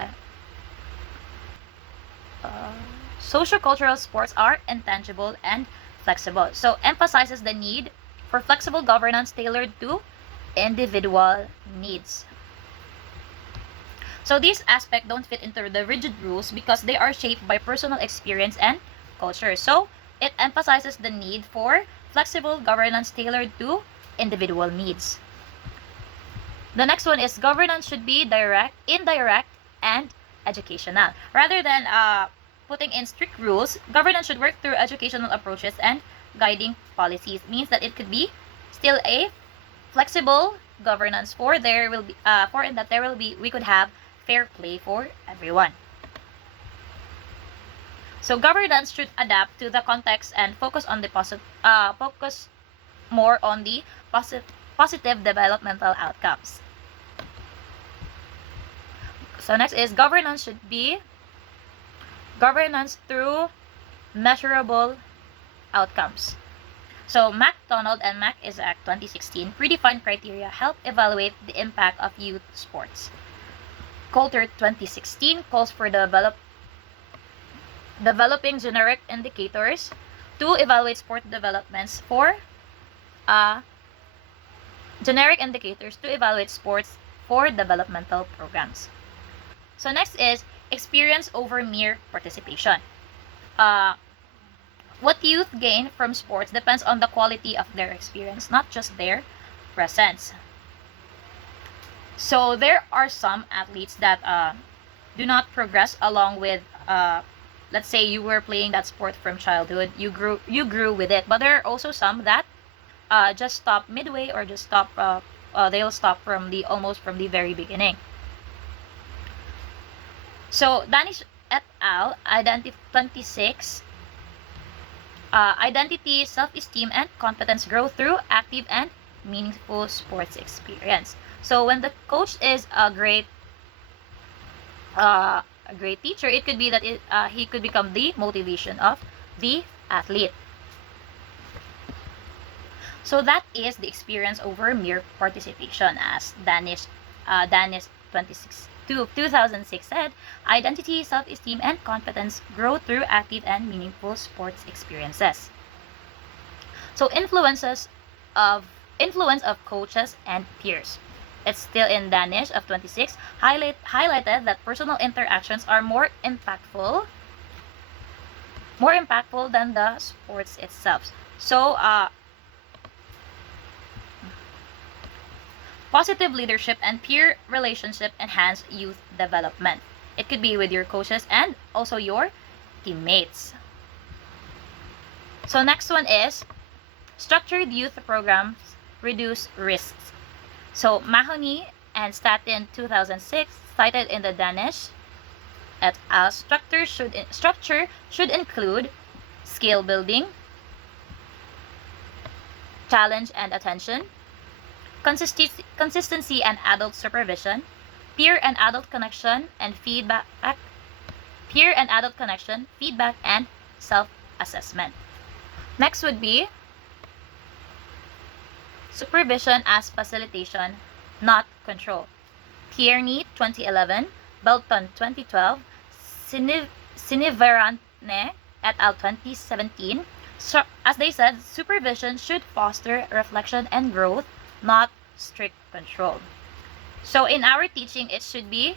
sociocultural sports are intangible and flexible. So emphasizes the need for flexible governance tailored to individual needs. So these aspects don't fit into the rigid rules because they are shaped by personal experience and culture. So it emphasizes the need for flexible governance tailored to individual needs. The next one is governance should be direct, indirect, and educational. Rather than putting in strict rules, governance should work through educational approaches and guiding policies. Means that it could be still a flexible governance for there will be for in that there will be we could have fair play for everyone. So governance should adapt to the context and focus on the focus more on the positive developmental outcomes. So next is governance should be governance through measurable outcomes. So MacDonald and Mac-Isaac 2016 predefined criteria help evaluate the impact of youth sports. Coulter 2016 calls for developing generic indicators to evaluate sport developments for generic indicators to evaluate sports for developmental programs. So next is experience over mere participation. What youth gain from sports depends on the quality of their experience, not just their presence. So there are some athletes that do not progress along with let's say you were playing that sport from childhood, you grew with it, but there are also some that just stop midway or just stop they'll stop from the very beginning. So Danish et al. Identity 26 identity, self-esteem, and competence grow through active and meaningful sports experience. So when the coach is a great teacher, it could be that he could become the motivation of the athlete. So that is the experience over mere participation, as Danish 2006 said, identity, self-esteem, and competence grow through active and meaningful sports experiences. So influence of coaches and peers. It's still in Danish of 26 highlighted that personal interactions are more impactful than the sports itself. So positive leadership and peer relationship enhance youth development. It could be with your coaches and also your teammates. So next one is structured youth programs reduce risks. So Mahoney and Statin 2006 cited in the Danish et al. Structure should include skill building, challenge and attention, consistency and adult supervision, peer and adult connection and feedback, and self-assessment. Next would be supervision as facilitation, not control. Tierney 2011, Belton 2012, Sinivarane et al. 2017. So, as they said, supervision should foster reflection and growth, not strict control. So in our teaching, it should be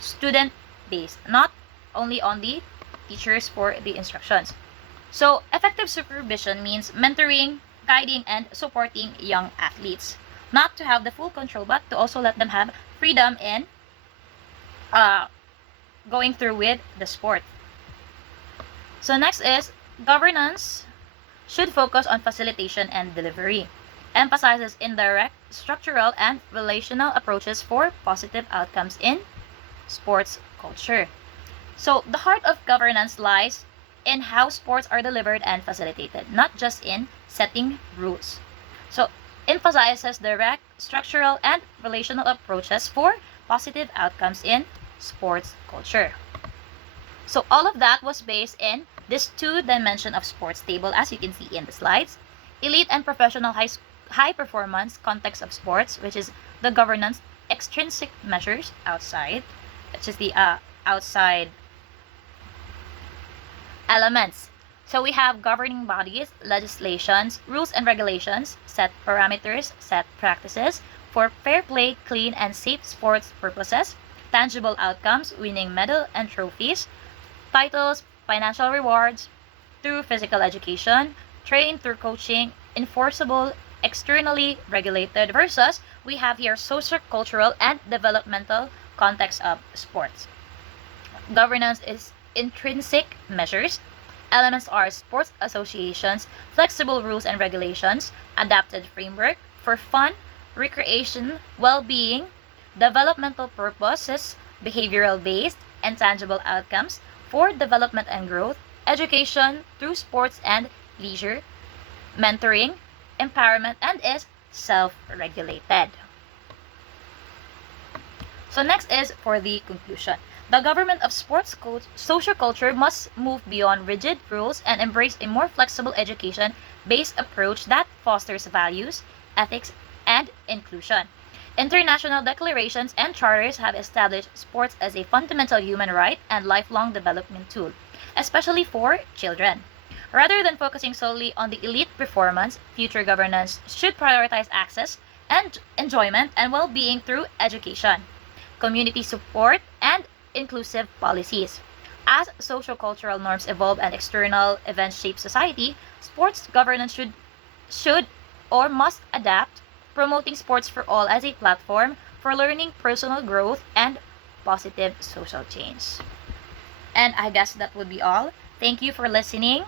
student-based, not only on the teachers for the instructions. So effective supervision means mentoring, guiding, and supporting young athletes. Not to have the full control, but to also let them have freedom in going through with the sport. So next is governance should focus on facilitation and delivery. Emphasizes indirect, structural, and relational approaches for positive outcomes in sports culture. So the heart of governance lies in how sports are delivered and facilitated, not just in setting rules. So emphasizes direct, structural, and relational approaches for positive outcomes in sports culture. So all of that was based in this two-dimension of sports table, as you can see in the slides. Elite and professional high performance context of sports, which is the governance extrinsic measures outside, which is the outside elements. So we have governing bodies, legislations, rules and regulations, set parameters, set practices for fair play, clean and safe sports purposes, tangible outcomes, winning medal and trophies, titles, financial rewards through physical education, trained through coaching, enforceable, externally regulated versus we have here socio-cultural and developmental context of sports. Governance is intrinsic measures. Elements are sports associations, flexible rules and regulations, adapted framework for fun, recreation, well-being, developmental purposes, behavioral based, and tangible outcomes for development and growth, education through sports and leisure, mentoring, empowerment, and is self-regulated. So next is for the conclusion. The government of social culture must move beyond rigid rules and embrace a more flexible education-based approach that fosters values, ethics, and inclusion. International declarations and charters have established sports as a fundamental human right and lifelong development tool, especially for children. Rather than focusing solely on the elite performance, future governance should prioritize access and enjoyment and well-being through education, community support, and inclusive policies. As socio-cultural norms evolve and external events shape society, sports governance should or must adapt, promoting sports for all as a platform for learning, personal growth, and positive social change. And I guess that would be all. Thank you for listening.